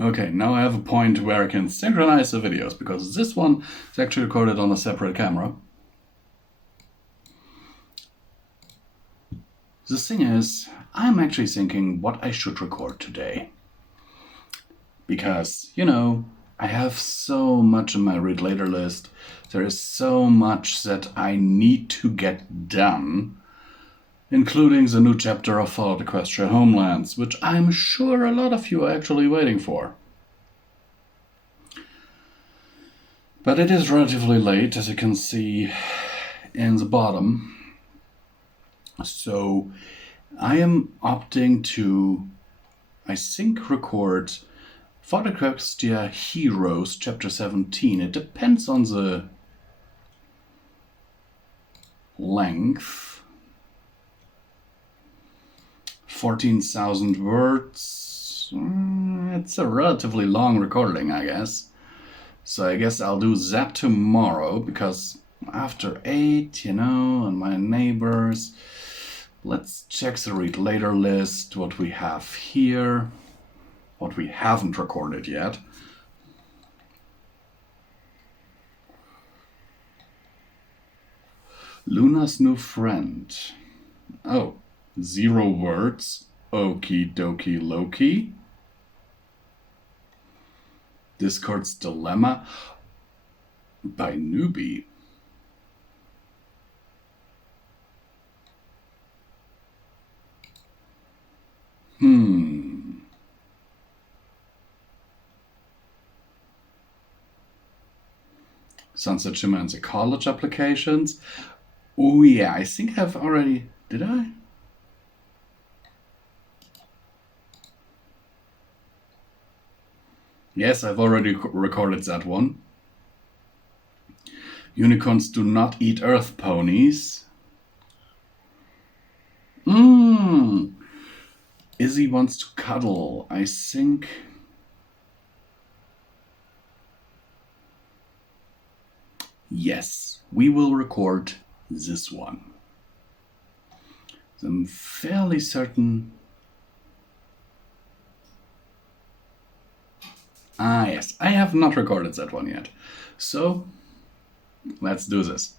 Okay, now I have a point where I can synchronize the videos, because this one is actually recorded on a separate camera. The thing is, I'm actually thinking what I should record today. Because, you know, I have so much on my read later list. There is so much that I need to get done, including the new chapter of Fallout Equestria Homelands, which I'm sure a lot of you are actually waiting for. But it is relatively late, as you can see in the bottom. So I am opting to, I think, record Fallout Equestria Heroes Chapter 17. It depends on the length. 14,000 words. It's a relatively long recording, I guess. So I guess I'll do that tomorrow, because after 8, you know, and my neighbors. Let's check the read later list, what we have here, what we haven't recorded yet. Luna's new friend. Oh, 0 words. Okie dokie Loki. Discord's Dilemma by Newbie. Sunset Shimmer and the college applications. Oh yeah, I think I've already... Did I? Yes, I've already recorded that one. Unicorns do not eat Earthponies. Izzy wants to cuddle. I think... Yes, we will record this one. I'm fairly certain... Ah, yes, I have not recorded that one yet. So, let's do this.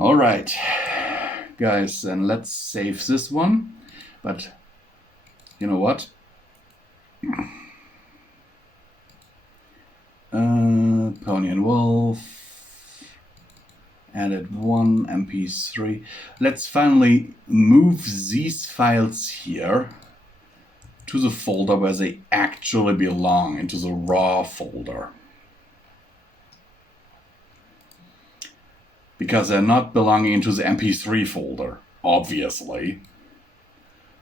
All right, guys, and let's save this one. But you know what? Pony&Wolf. Added one MP3. Let's finally move these files here to the folder where they actually belong, into the raw folder. Because they're not belonging into the MP3 folder, obviously.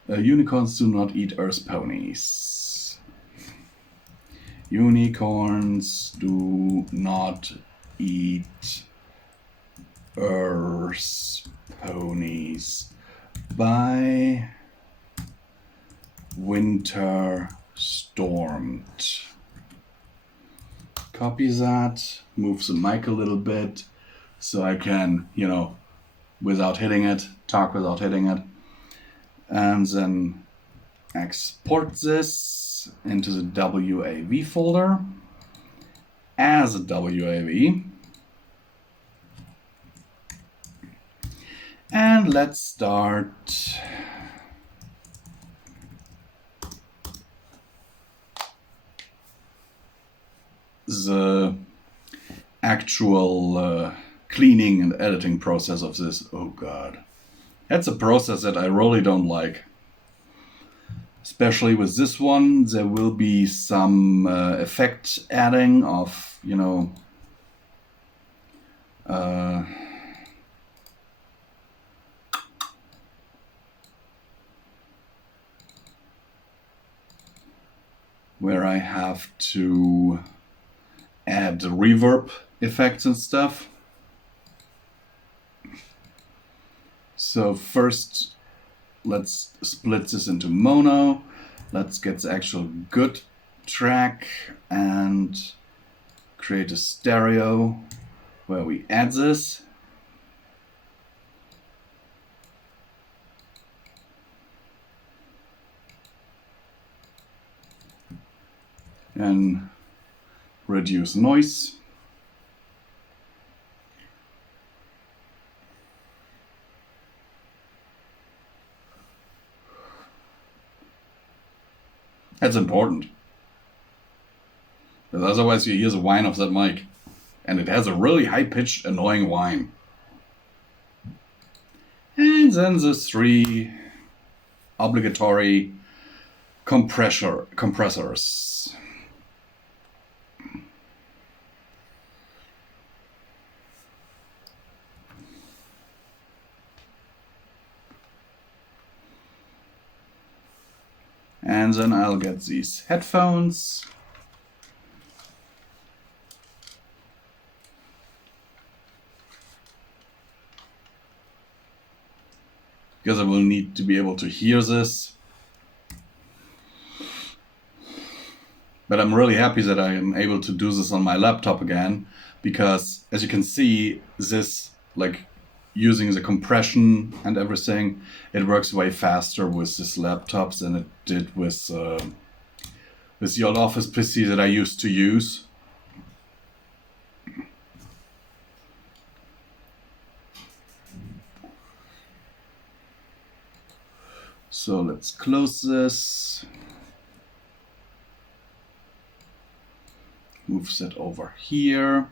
Unicorns do not eat Earthponies. Unicorns do not eat Earthponies by Winter Stormed. Copy that, move the mic a little bit so I can, without hitting it, talk without hitting it. And then export this into the WAV folder as a WAV. And let's start the actual cleaning and editing process of this. Oh God. That's a process that I really don't like. Especially with this one, there will be some effect adding of, where I have to add reverb effects and stuff. So first, let's split this into mono. Let's get the actual good track and create a stereo where we add this. And reduce noise. That's important. Because otherwise you hear the whine of that mic. And it has a really high-pitched, annoying whine. And then the 3 obligatory compressors. And then I'll get these headphones. Because I will need to be able to hear this. But I'm really happy that I am able to do this on my laptop again. Because as you can see, this, using the compression and everything, it works way faster with this laptop than it did with the old Office PC that I used to use. So let's close this. Move that over here.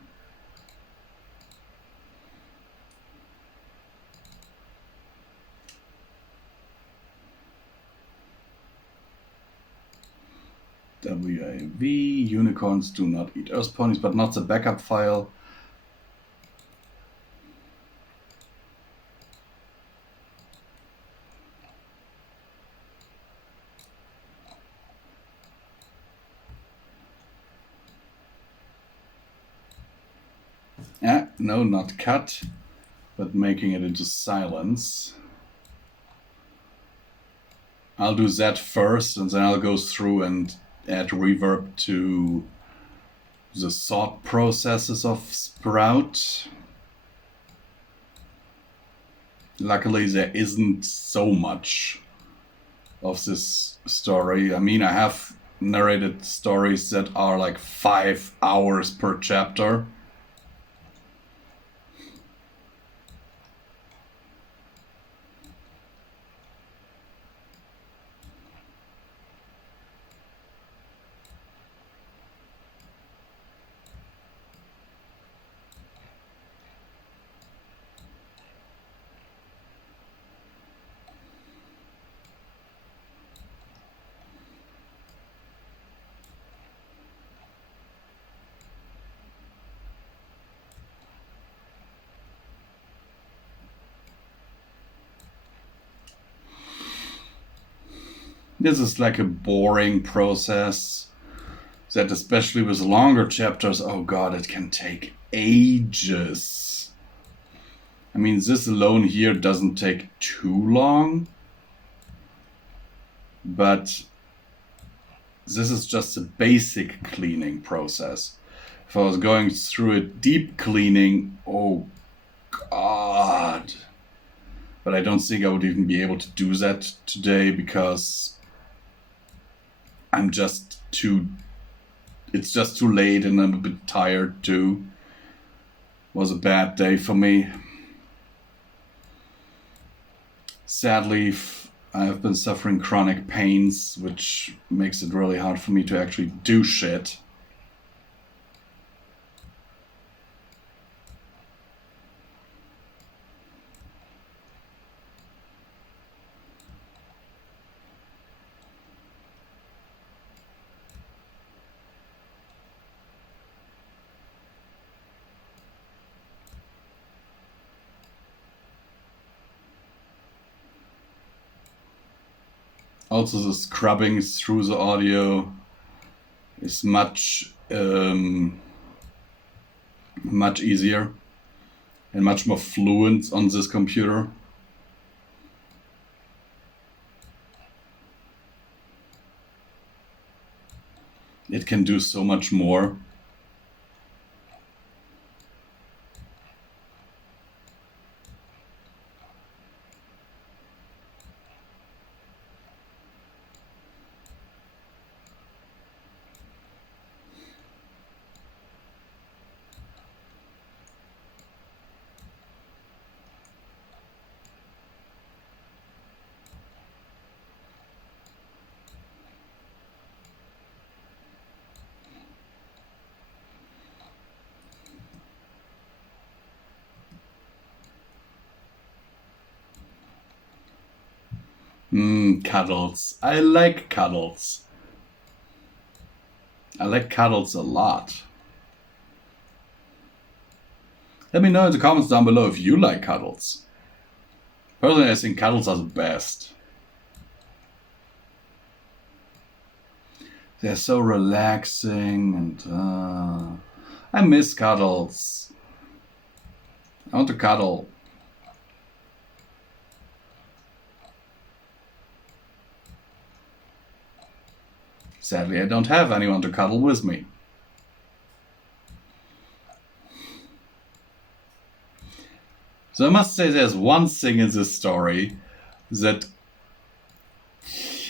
WAV, unicorns do not eat Earthponies, but not the backup file. No, not cut, but making it into silence. I'll do that first, and then I'll go through and add reverb to the thought processes of Sprout. Luckily, there isn't so much of this story. I mean, I have narrated stories that are like 5 hours per chapter. This is like a boring process that, especially with longer chapters, oh god, it can take ages. I mean, this alone here doesn't take too long, but this is just a basic cleaning process. If I was going through a deep cleaning, oh god. But I don't think I would even be able to do that today because I'm just too... It's just too late and I'm a bit tired too. It was a bad day for me. Sadly, I have been suffering chronic pains, which makes it really hard for me to actually do shit. Also, the scrubbing through the audio is much easier and much more fluent on this computer. It can do so much more. Cuddles. I like cuddles. I like cuddles a lot. Let me know in the comments down below if you like cuddles. Personally, I think cuddles are the best. They're so relaxing and I miss cuddles. I want to cuddle. Sadly, I don't have anyone to cuddle with me. So I must say there's one thing in this story that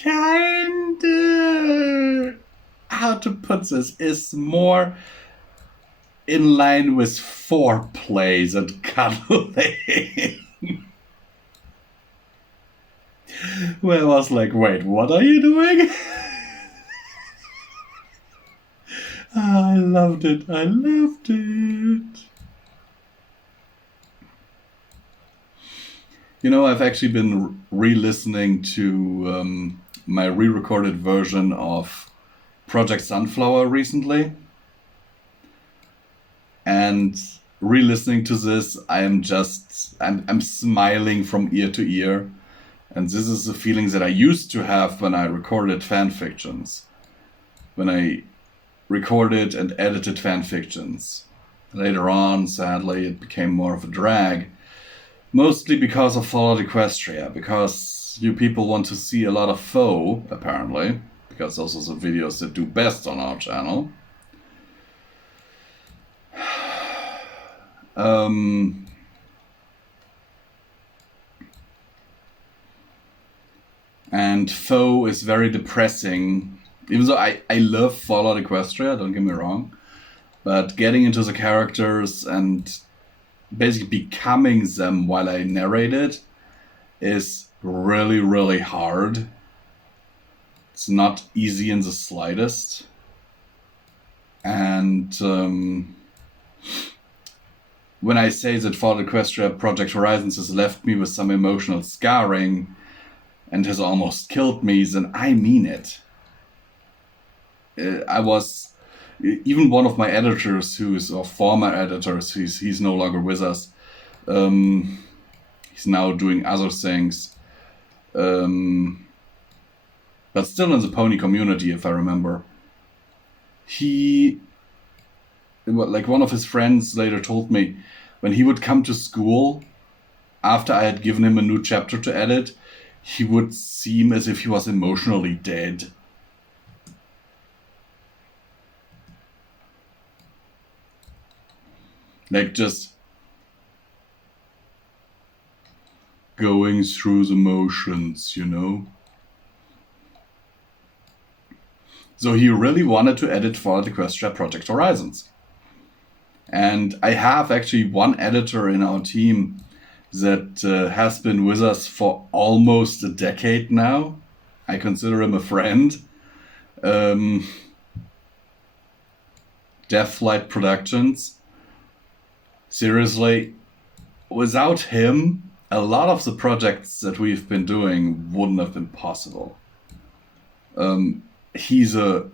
kinda, how to put this, is more in line with foreplay than cuddling. Where I was like, wait, what are you doing? I loved it. I loved it. You know, I've actually been re-listening to my re-recorded version of Project Sunflower recently. And re-listening to this, I'm smiling from ear to ear. And this is the feeling that I used to have when I recorded fanfictions. When I recorded and edited fanfictions. Later on, sadly, it became more of a drag. Mostly because of Fallout Equestria, because you people want to see a lot of faux, apparently. Because those are the videos that do best on our channel. And faux is very depressing. Even though I love Fallout Equestria, don't get me wrong. But getting into the characters and basically becoming them while I narrate it is really, really hard. It's not easy in the slightest. And when I say that Fallout Equestria Project Horizons has left me with some emotional scarring and has almost killed me, then I mean it. I was, even one of my editors, or former editors, he's no longer with us. He's now doing other things. But but still in the pony community, if I remember. Like one of his friends later told me, when he would come to school after I had given him a new chapter to edit, he would seem as if he was emotionally dead. Like just going through the motions, you know? So he really wanted to edit for the Quest Trap Project Horizons. And I have actually one editor in our team that has been with us for almost a decade now. I consider him a friend. DeathLightProductions. Seriously, without him, a lot of the projects that we've been doing wouldn't have been possible. He's a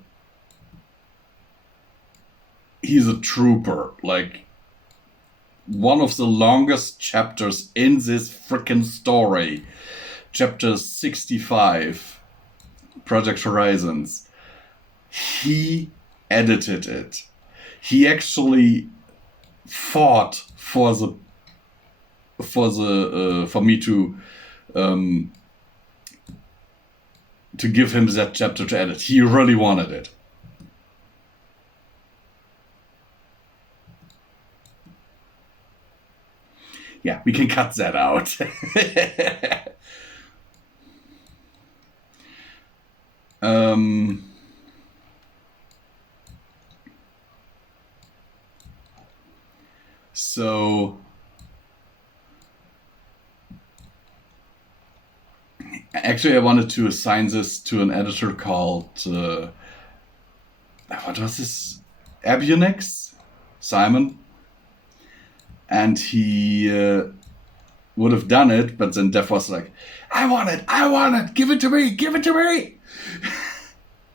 trooper. Like, one of the longest chapters in this frickin' story, chapter 65, Project Horizons, he edited it. He actually fought for me to give him that chapter to edit. He really wanted it. Yeah, we can cut that out. So actually I wanted to assign this to an editor called what was this? Abunix? Simon. And he would have done it, but then Dev was like, I want it, give it to me.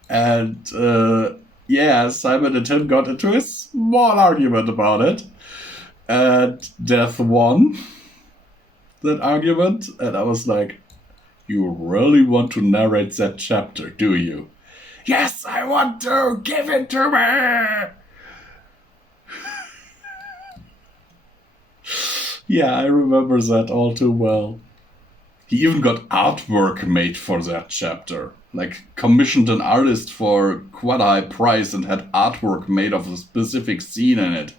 And yeah, Simon and him got into a small argument about it. And Death won that argument. And I was like, you really want to narrate that chapter, do you? Yes, I want to! Give it to me! Yeah, I remember that all too well. He even got artwork made for that chapter. Like, commissioned an artist for quite a high price and had artwork made of a specific scene in it.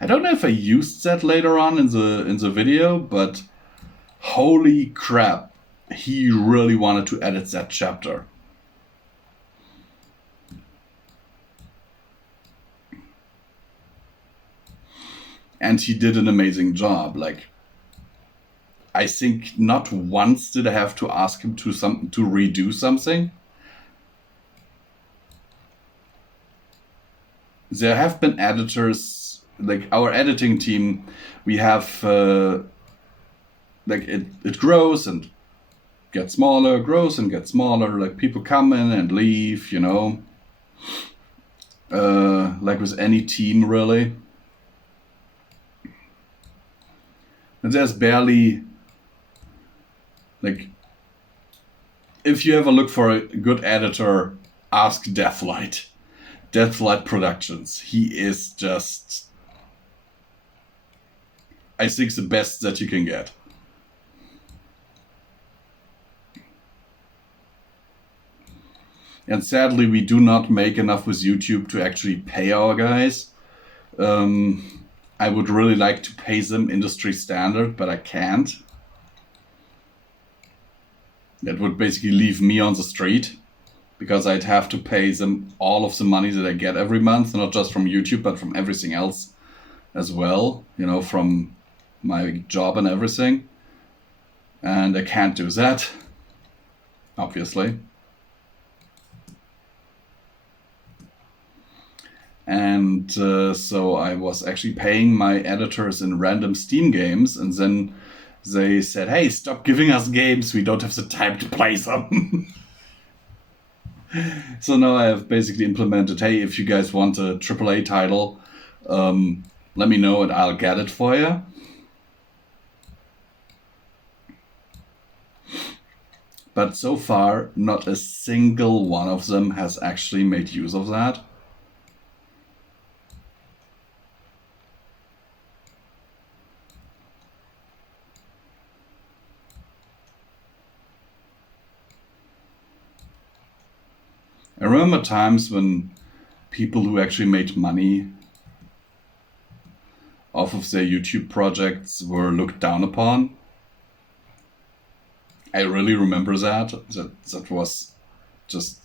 I don't know if I used that later on in the video, but holy crap, he really wanted to edit that chapter. And he did an amazing job. Like, I think not once did I have to ask him to redo something. There have been editors, like our editing team, we have like it grows and gets smaller, grows and gets smaller. Like, people come in and leave, you know. Like with any team, really. And there's barely, like, if you ever look for a good editor, ask DeathLightProductions. He is just, I think, the best that you can get. And sadly, we do not make enough with YouTube to actually pay our guys. I would really like to pay them industry standard, but I can't. That would basically leave me on the street, because I'd have to pay them all of the money that I get every month, not just from YouTube, but from everything else as well, you know, from my job and everything. And I can't do that, obviously. And so I was actually paying my editors in random Steam games, and then they said, hey, stop giving us games, we don't have the time to play them. So now I have basically implemented, hey, if you guys want a AAA title, let me know and I'll get it for you. But so far, not a single one of them has actually made use of that. I remember times when people who actually made money off of their YouTube projects were looked down upon. I really remember that. That was just...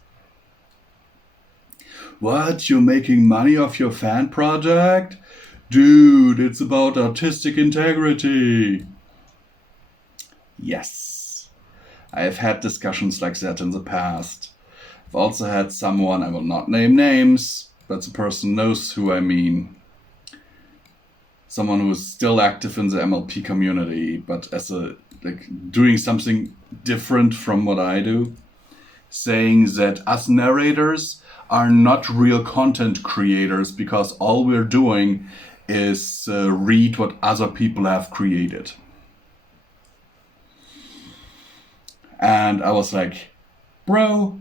What? You're making money off your fan project? Dude, it's about artistic integrity. Yes. I have had discussions like that in the past. I've also had someone, I will not name names, but the person knows who I mean. Someone who is still active in the MLP community, but as a doing something different from what I do, saying that us narrators are not real content creators because all we're doing is read what other people have created. And I was like, bro,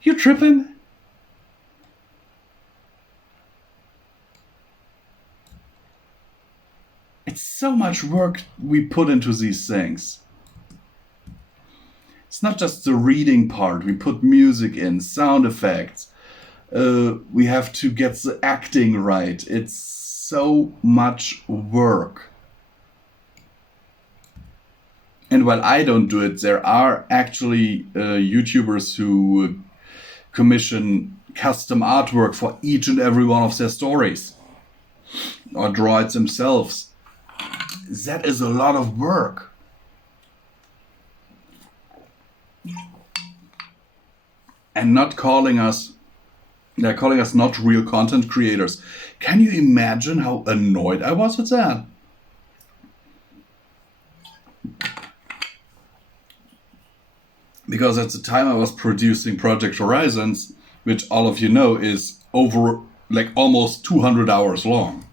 you tripping? It's so much work we put into these things. It's not just the reading part. We put music in, sound effects. We have to get the acting right. It's so much work. And while I don't do it, there are actually YouTubers who commission custom artwork for each and every one of their stories. Or draw it themselves. That is a lot of work. And not calling us... They're calling us not real content creators. Can you imagine how annoyed I was with that? Because at the time I was producing Project Horizons, which all of you know is over almost 200 hours long.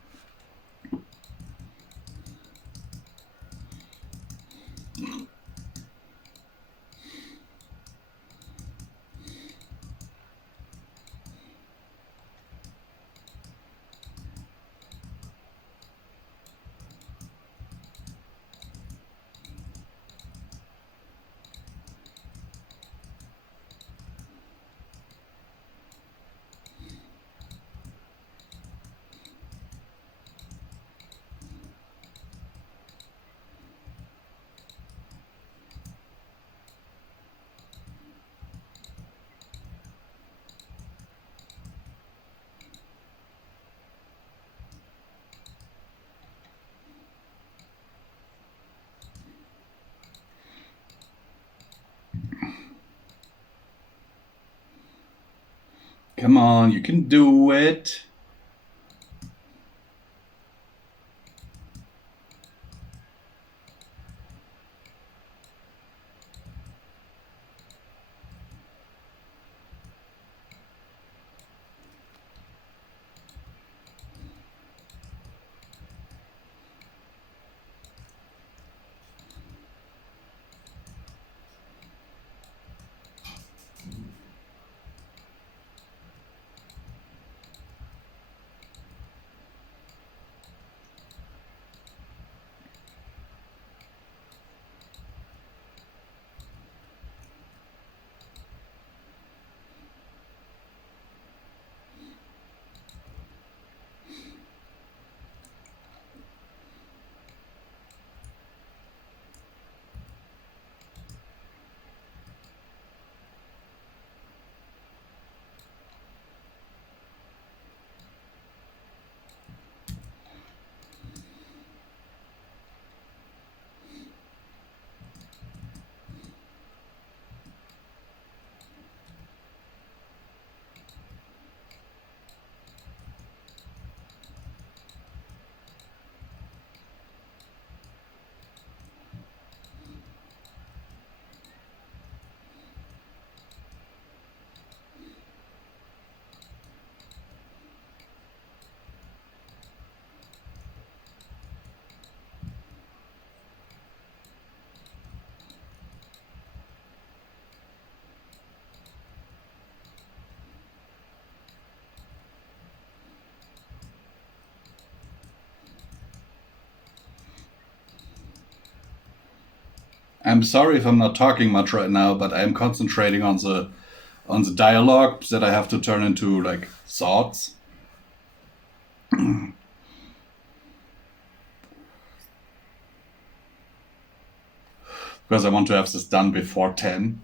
Come on, you can do it. I'm sorry if I'm not talking much right now, but I'm concentrating on the dialogue that I have to turn into like thoughts. Because I want to have this done before 10.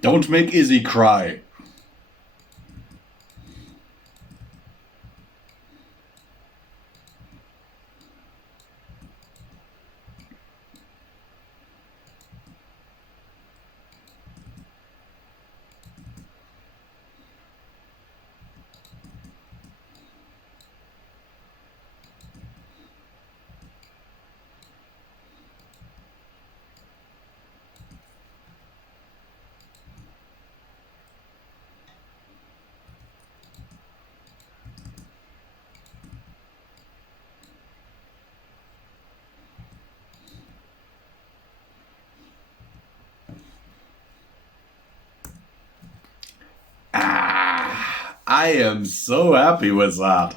Don't make Izzy cry. I am so happy with that.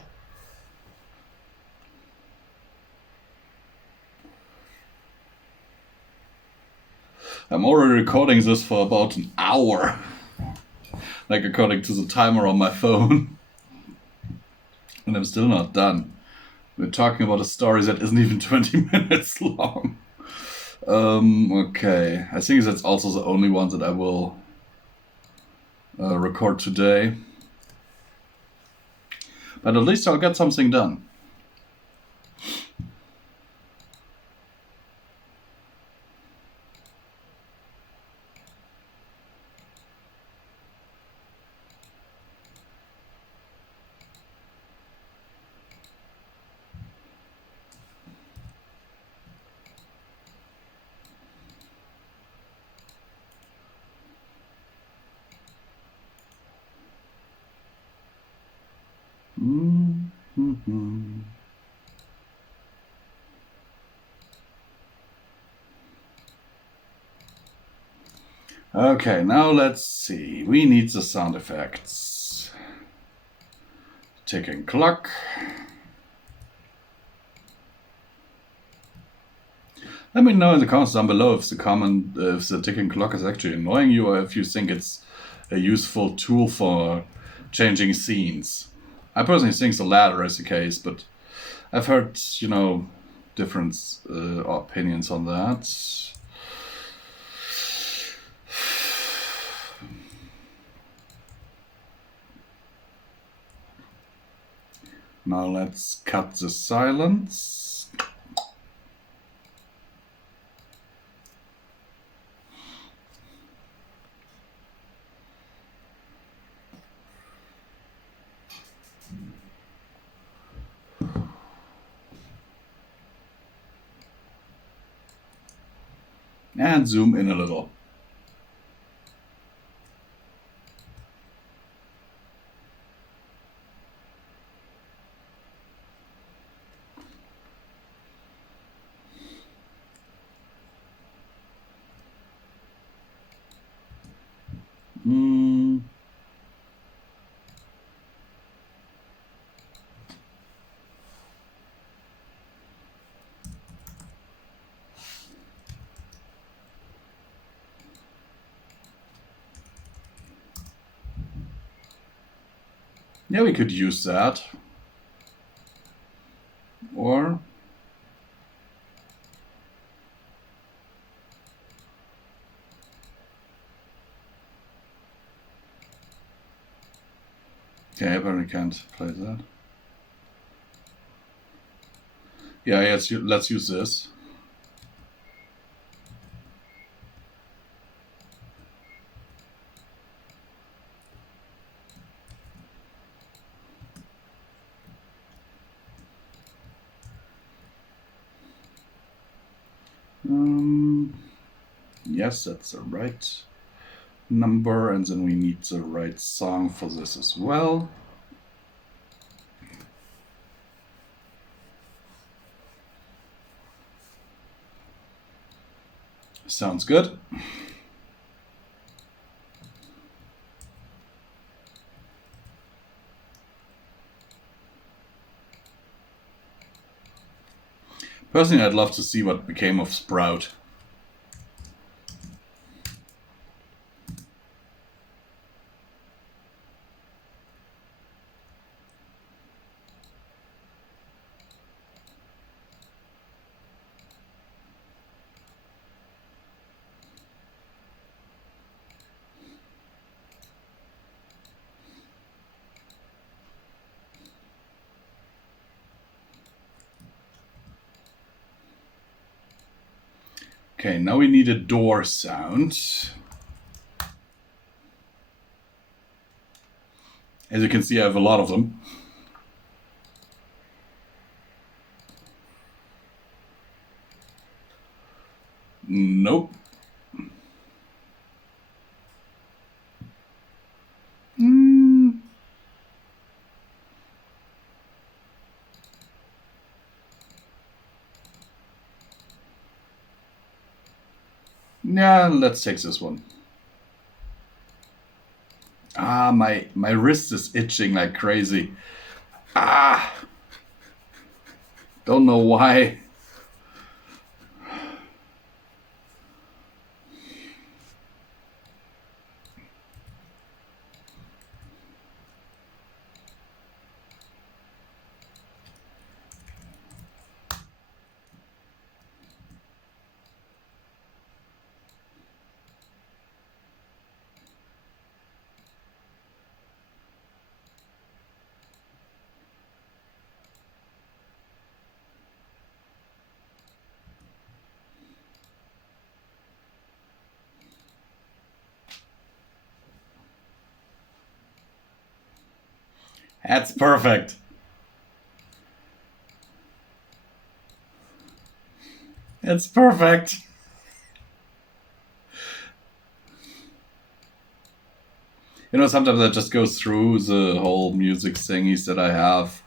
I'm already recording this for about an hour. Like according to the timer on my phone. And I'm still not done. We're talking about a story that isn't even 20 minutes long. Okay. I think that's also the only one that I will record today. But at least I'll get something done. Mm-hmm. Okay, now let's see. We need the sound effects. Ticking clock. Let me know in the comments down below if the ticking clock is actually annoying you, or if you think it's a useful tool for changing scenes. I personally think the latter is the case, but I've heard, different opinions on that. Now let's cut the silence. And zoom in a little. Yeah, we could use that. Or okay, I apparently can't play that. Yeah, let's use this. Yes, that's the right number, and then we need the right song for this as well. Sounds good. Personally, I'd love to see what became of Sprout. Okay, now we need a door sound. As you can see, I have a lot of them. Nope. Yeah, let's take this one. Ah, my wrist is itching like crazy. Ah! Don't know why. That's perfect. It's perfect. Sometimes I just go through the whole music thingies that I have.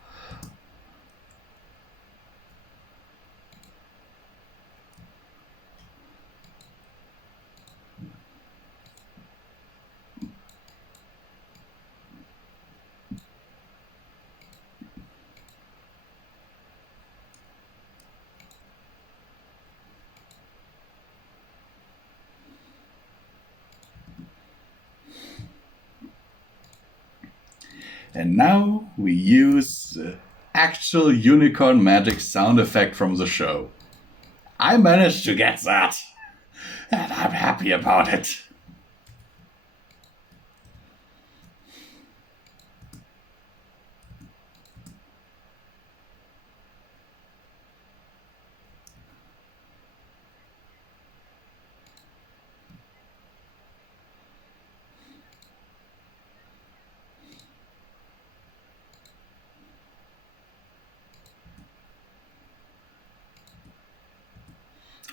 And now we use the actual unicorn magic sound effect from the show. I managed to get that, and I'm happy about it.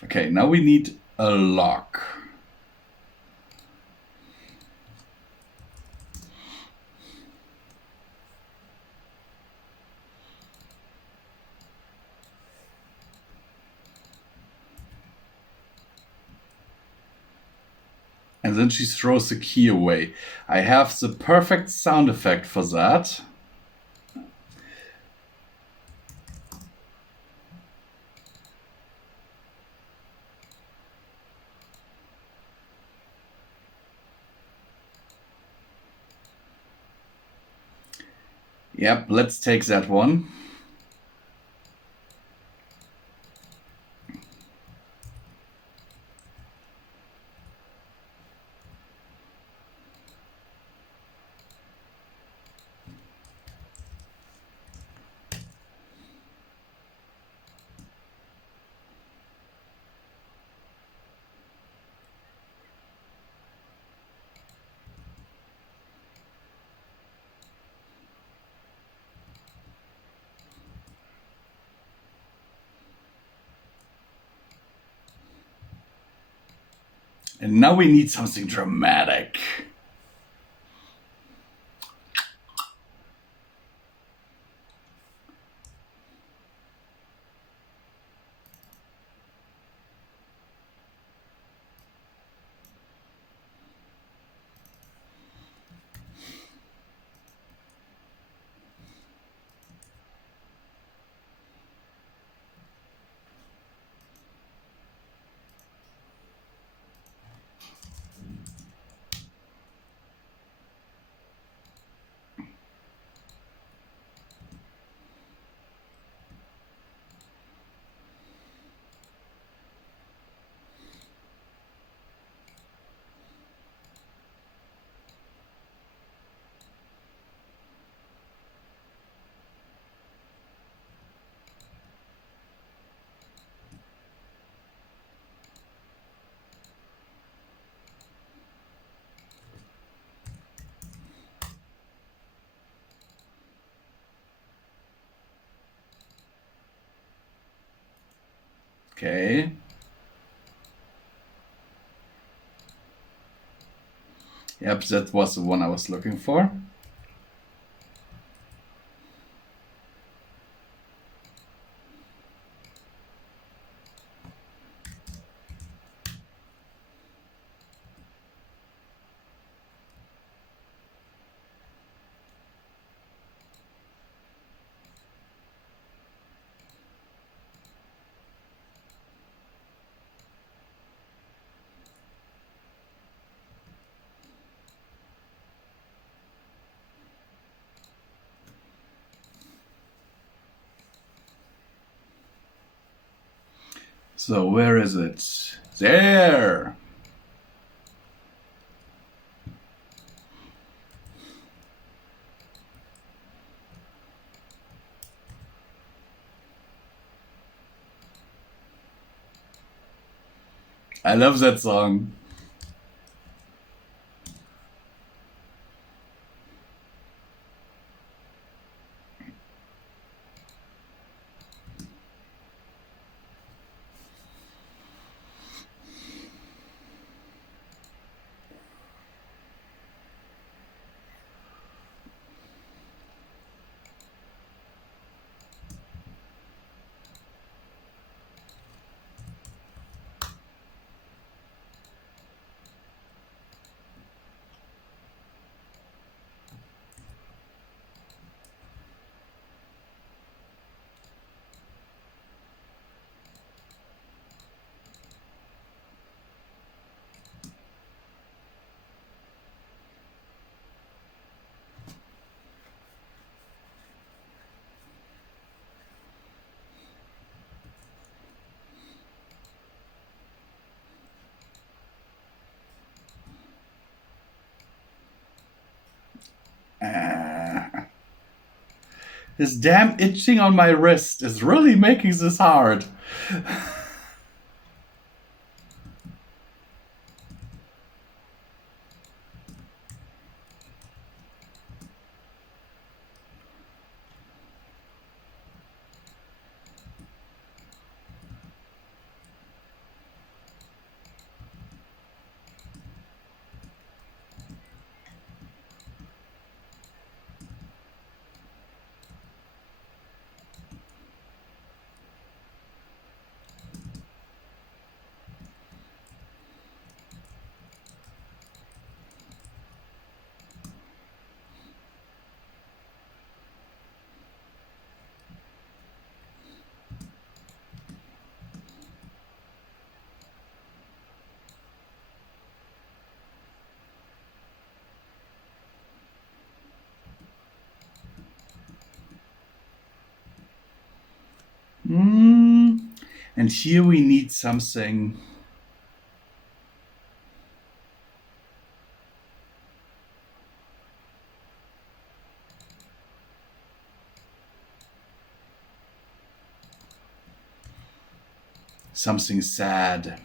Okay, now we need a lock. And then she throws the key away. I have the perfect sound effect for that. Yep, let's take that one. And now we need something dramatic. Okay. Yep, that was the one I was looking for. So where is it? There! I love that song. This damn itching on my wrist is really making this hard. And here we need something. Something sad.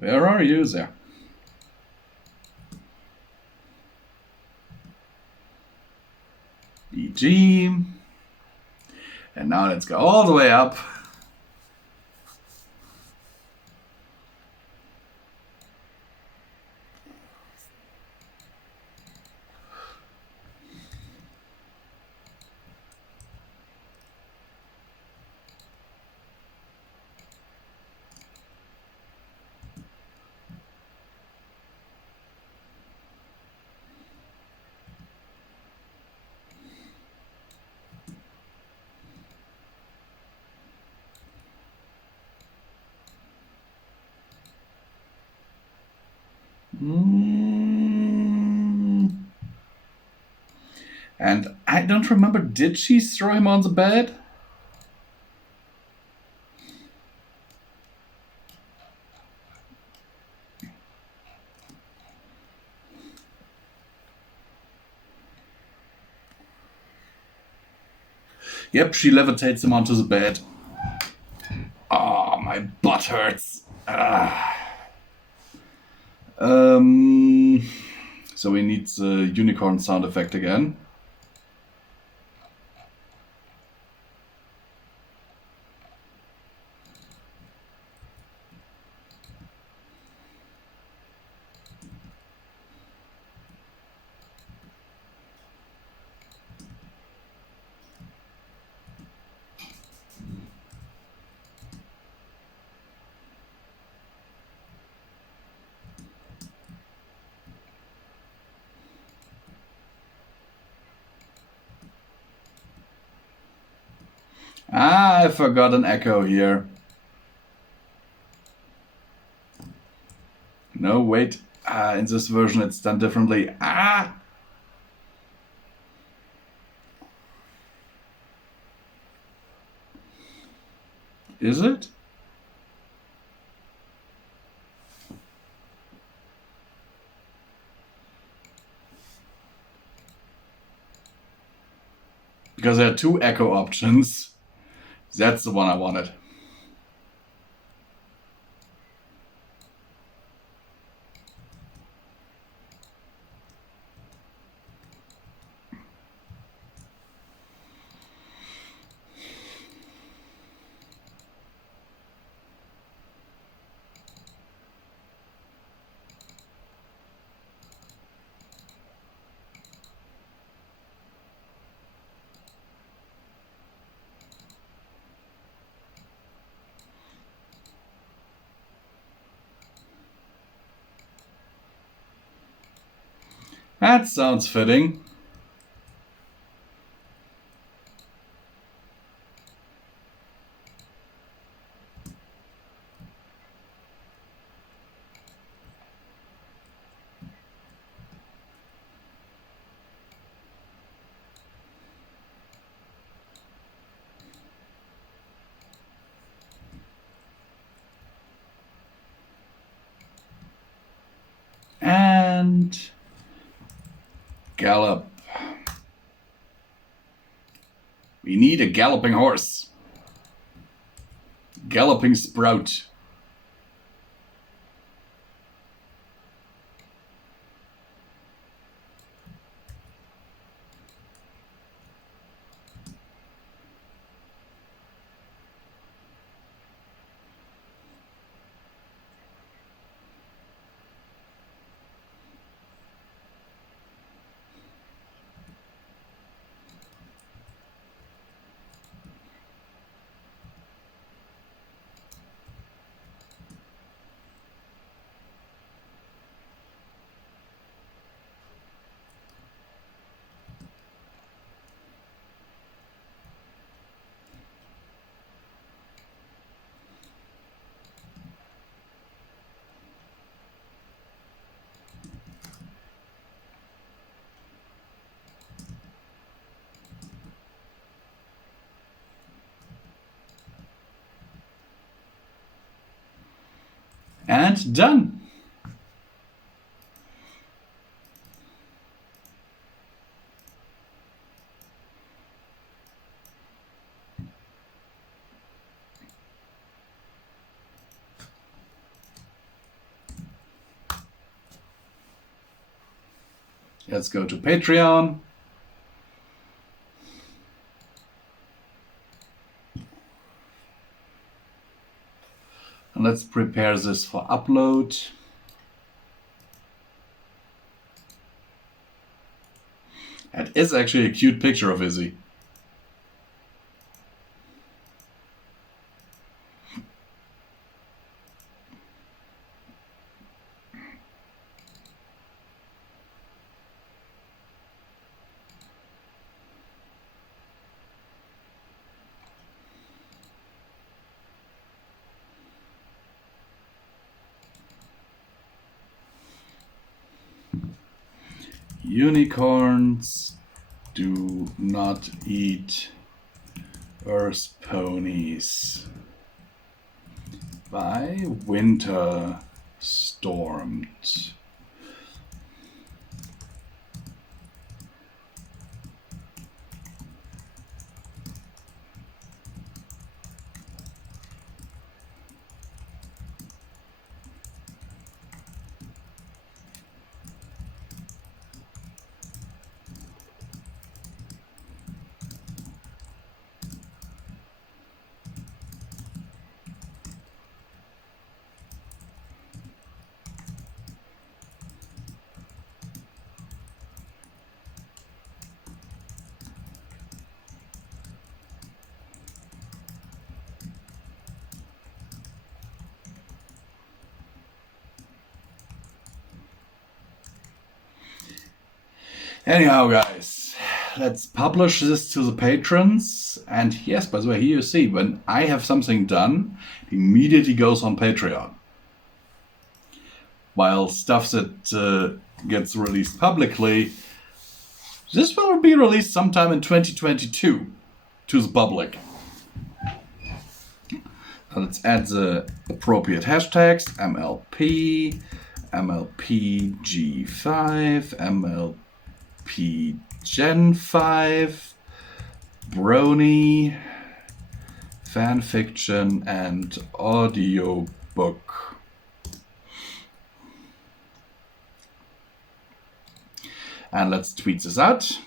Where are you there? BG. And now let's go all the way up. And I don't remember, did she throw him on the bed? Yep, she levitates him onto the bed. Oh, my butt hurts. So we need the unicorn sound effect again. Ah, I forgot an echo here. No, wait. In this version it's done differently. Is it? Because there are two echo options. That's the one I wanted. That sounds fitting. And gallop. We need a galloping horse. Galloping sprout. And done. Let's go to Patreon. And let's prepare this for upload. That is actually a cute picture of Izzy. Unicorns do not eat Earthponies by Winter Stormed. Anyhow, guys, let's publish this to the patrons. And yes, by the way, here you see, when I have something done, it immediately goes on Patreon. While stuff that gets released publicly, this will be released sometime in 2022 to the public. Now let's add the appropriate hashtags: MLP, MLPG5, MLP Gen 5, Brony, fanfiction, and audiobook. And let's tweet this out.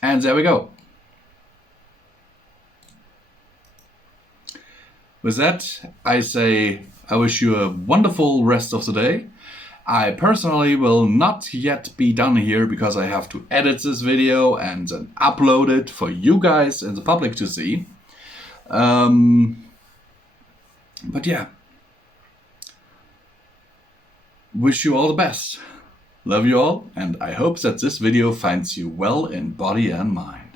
And there we go. With that, I say I wish you a wonderful rest of the day. I personally will not yet be done here because I have to edit this video and then upload it for you guys and the public to see. But yeah. wish you all the best. Love you all, and I hope that this video finds you well in body and mind.